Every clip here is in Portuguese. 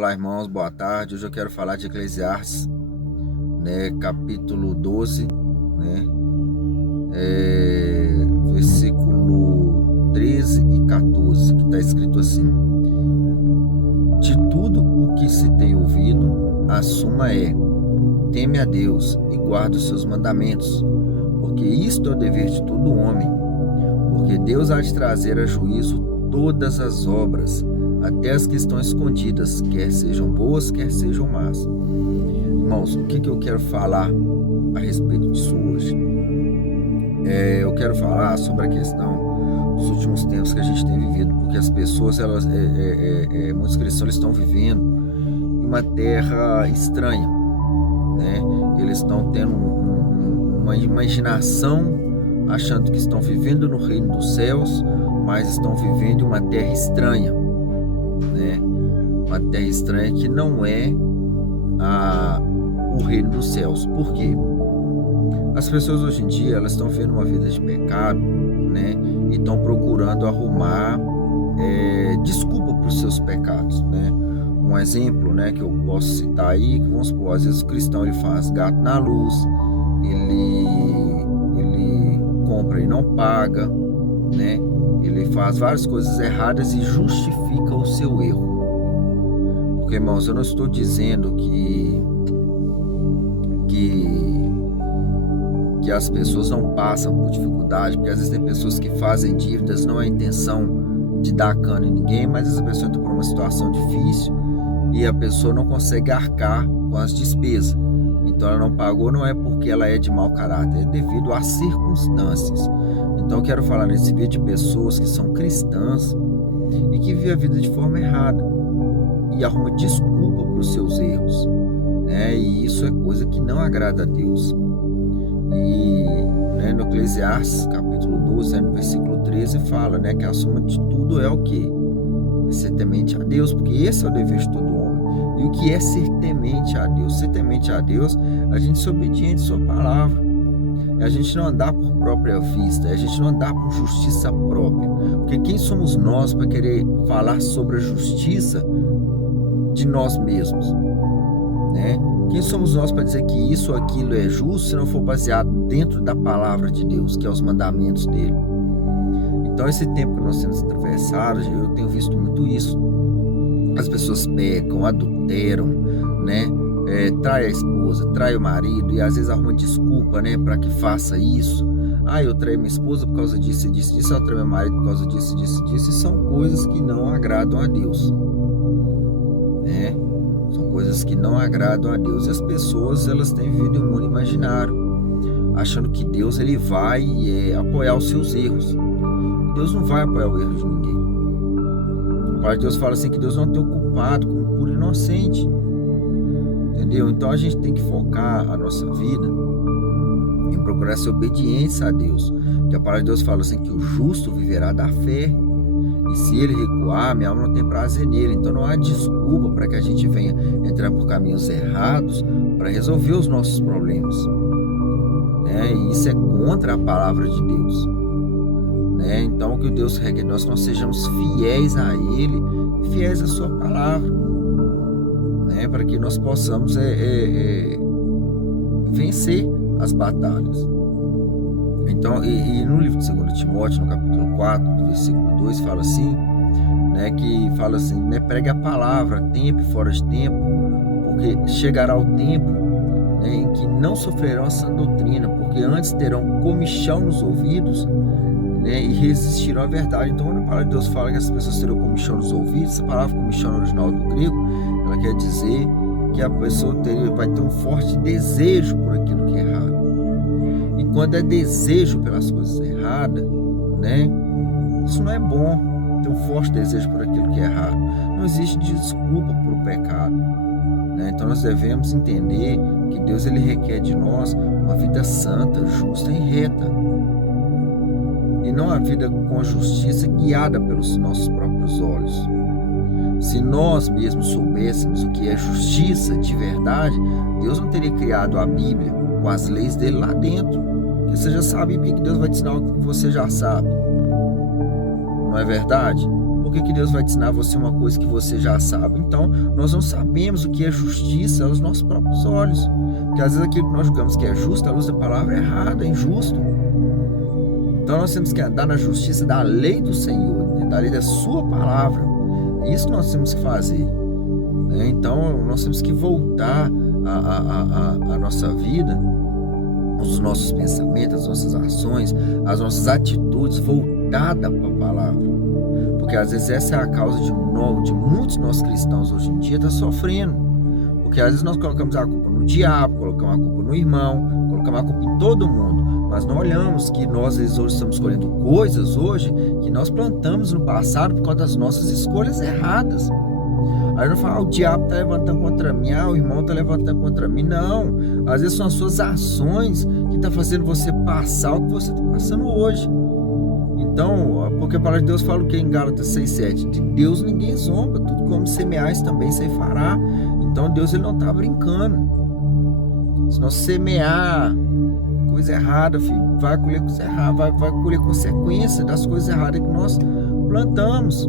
Olá, irmãos, boa tarde. Hoje eu quero falar de Eclesiastes, né, capítulo 12, né, versículo 13 e 14, que está escrito assim: De tudo o que se tem ouvido, a suma é: teme a Deus e guarda os seus mandamentos, porque isto é o dever de todo homem, porque Deus há de trazer a juízo todas as obras, até as que estão escondidas, quer sejam boas, quer sejam más. Irmãos, o que eu quero falar a respeito disso hoje? Eu quero falar sobre a questão dos últimos tempos que a gente tem vivido, porque as pessoas, muitos cristãos estão vivendo em uma terra estranha, né? Eles estão tendo uma imaginação, achando que estão vivendo no reino dos céus, mas estão vivendo em uma terra estranha, né? Uma terra estranha que não é o reino dos céus. Por quê? As pessoas hoje em dia, elas estão vivendo uma vida de pecado, né? E estão procurando arrumar desculpa para os seus pecados, né? Um exemplo, né, que eu posso citar aí, que vamos supor, às vezes o cristão ele faz gato na luz, ele compra e não paga, né? Ele faz várias coisas erradas e justifica o seu erro. Porque, irmãos, eu não estou dizendo que as pessoas não passam por dificuldade, porque às vezes tem pessoas que fazem dívidas, não é a intenção de dar cano em ninguém, mas essa pessoa entra por uma situação difícil e a pessoa não consegue arcar com as despesas. Então ela não pagou, não é porque ela é de mau caráter, é devido às circunstâncias. Então eu quero falar nesse vídeo de pessoas que são cristãs e que vivem a vida de forma errada e arrumam desculpa para os seus erros, né? E isso é coisa que não agrada a Deus. E, né, no Eclesiastes capítulo 12, no versículo 13, fala, né, que a soma de tudo é o quê? É ser temente a Deus, porque esse é o dever de todo homem. E o que é ser temente a Deus? Ser temente a Deus, a gente ser obediente à sua palavra. É a gente não andar por própria vista, é a gente não andar por justiça própria. Porque quem somos nós para querer falar sobre a justiça de nós mesmos, né? Quem somos nós para dizer que isso ou aquilo é justo se não for baseado dentro da palavra de Deus, que é os mandamentos dele? Então esse tempo que nós temos atravessado, eu tenho visto muito isso. As pessoas pecam, adulteram, né? Trai a esposa, trai o marido e às vezes arruma desculpa, né, para que faça isso. Eu traí minha esposa por causa disso e disso, eu traí meu marido por causa disso, e são coisas que não agradam a Deus, né? São coisas que não agradam a Deus. E as pessoas, elas têm vivido em um mundo imaginário, achando que Deus ele vai apoiar os seus erros. Deus não vai apoiar o erro de ninguém. A palavra de Deus fala assim que Deus não tem o culpado como puro inocente. Entendeu? Então a gente tem que focar a nossa vida em procurar ser obedientes a Deus. Porque a palavra de Deus fala assim que o justo viverá da fé. E se ele recuar, minha alma não tem prazer nele. Então não há desculpa para que a gente venha entrar por caminhos errados para resolver os nossos problemas, né? E isso é contra a palavra de Deus, né? Então o que Deus requer de nós, que nós sejamos fiéis a Ele, fiéis à sua palavra, né? Para que nós possamos vencer as batalhas. Então, e no livro de 2 Timóteo, no capítulo 4, versículo 2, fala assim, né, que fala assim, né, pregue a palavra, tempo e fora de tempo, porque chegará o tempo, né, em que não sofrerão a sã doutrina, porque antes terão comichão nos ouvidos, né, e resistirão à verdade. Então, quando a palavra de Deus fala que as pessoas terão comichão nos ouvidos, essa palavra comichão no original do grego, ela quer dizer que a pessoa vai ter um forte desejo por aquilo que é errado. E quando é desejo pelas coisas erradas, né, isso não é bom. Ter um forte desejo por aquilo que é errado. Não existe desculpa para o pecado, né? Então nós devemos entender que Deus ele requer de nós uma vida santa, justa e reta. E não a vida com justiça guiada pelos nossos próprios olhos. Se nós mesmos soubéssemos o que é justiça de verdade, Deus não teria criado a Bíblia com as leis dele lá dentro. Porque você já sabe que Deus vai te ensinar o que você já sabe. Não é verdade? Por por que Deus vai te ensinar você uma coisa que você já sabe? Então, nós não sabemos o que é justiça aos nossos próprios olhos. Porque às vezes aquilo que nós julgamos que é justo, à luz da palavra, é errado, é injusto. Então nós temos que andar na justiça da lei do Senhor, né? Da lei da sua palavra. É isso que nós temos que fazer, né? Então nós temos que voltar a nossa vida, os nossos pensamentos, as nossas ações, as nossas atitudes voltadas para a palavra. Porque às vezes essa é a causa de muitos nossos cristãos hoje em dia estar sofrendo. Porque às vezes nós colocamos a culpa no diabo, colocamos a culpa no irmão, colocamos a culpa em todo mundo. Mas não olhamos que nós hoje estamos escolhendo coisas hoje que nós plantamos no passado por causa das nossas escolhas erradas. Aí não fala, o diabo está levantando contra mim, o irmão está levantando contra mim. Não, às vezes são as suas ações que estão fazendo você passar o que você está passando hoje. Então, porque a palavra de Deus fala o que em Gálatas 6,7? De Deus ninguém zomba, tudo como semeais também ceifará. Então Deus ele não está brincando. Se nós semear coisa errada, filho, vai colher coisa errada, vai colher consequência das coisas erradas que nós plantamos.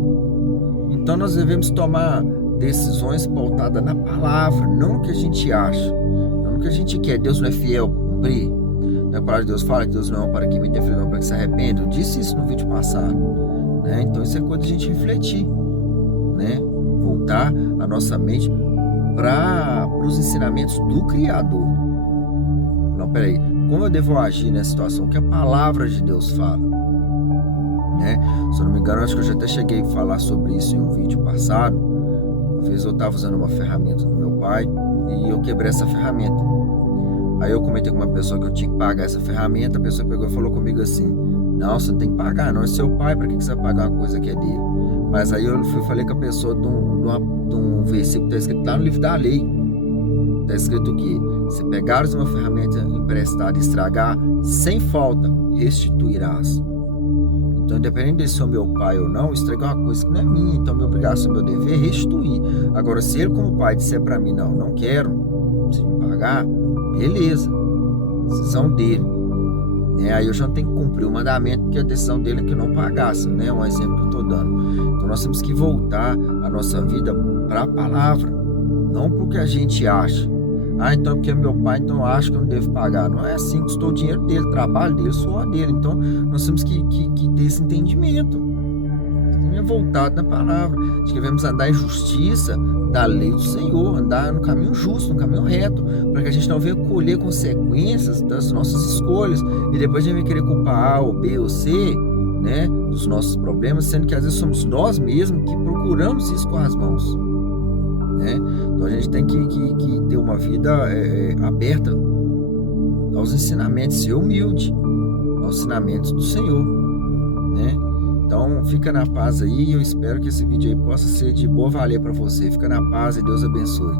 Então nós devemos tomar decisões pautadas na palavra, não no que a gente acha, não no que a gente quer. Deus não é fiel para cumprir. A palavra de Deus fala que Deus não é para que me dê filho, não para que se arrependa. Eu disse isso no vídeo passado, né? Então isso é coisa de a gente refletir, né? Voltar a nossa mente para os ensinamentos do Criador. Não, peraí, como eu devo agir nessa situação? O que a palavra de Deus fala, né? Se eu não me engano, acho que eu já até cheguei a falar sobre isso em um vídeo passado. Uma vez eu estava usando uma ferramenta do meu pai e eu quebrei essa ferramenta. Aí eu comentei com uma pessoa que eu tinha que pagar essa ferramenta. A pessoa pegou e falou comigo assim: não, você não tem que pagar, não é seu pai, para que você vai pagar uma coisa que é dele? Mas aí eu falei com a pessoa de um versículo que está escrito lá no livro da lei. Está escrito que se pegares uma ferramenta emprestada e estragar, sem falta restituirás. Então, independente de se é meu pai ou não, estragar uma coisa que não é minha. Então, minha obrigação, meu dever é restituir. Agora, se ele como pai disser para mim, não quero, não preciso me pagar, beleza, decisão dele, né? Aí eu já não tenho que cumprir o mandamento, porque a decisão dele é que eu não pagasse, né? É um exemplo que eu estou dando. Então nós temos que voltar a nossa vida para a palavra, não para o que a gente acha. Então porque é meu pai, então eu acho que eu não devo pagar. Não é assim, custou o dinheiro dele, trabalho dele, suor dele. Então nós temos que ter esse entendimento, voltado na palavra. Nós devemos andar em justiça da lei do Senhor, andar no caminho justo, no caminho reto, para que a gente não venha colher consequências das nossas escolhas e depois a gente vai querer culpar A ou B ou C, né, dos nossos problemas, sendo que às vezes somos nós mesmos que procuramos isso com as mãos, né? Então a gente tem que ter uma vida aberta aos ensinamentos, ser humilde aos ensinamentos do Senhor, né? Então fica na paz aí, eu espero que esse vídeo aí possa ser de boa valia para você. Fica na paz e Deus abençoe.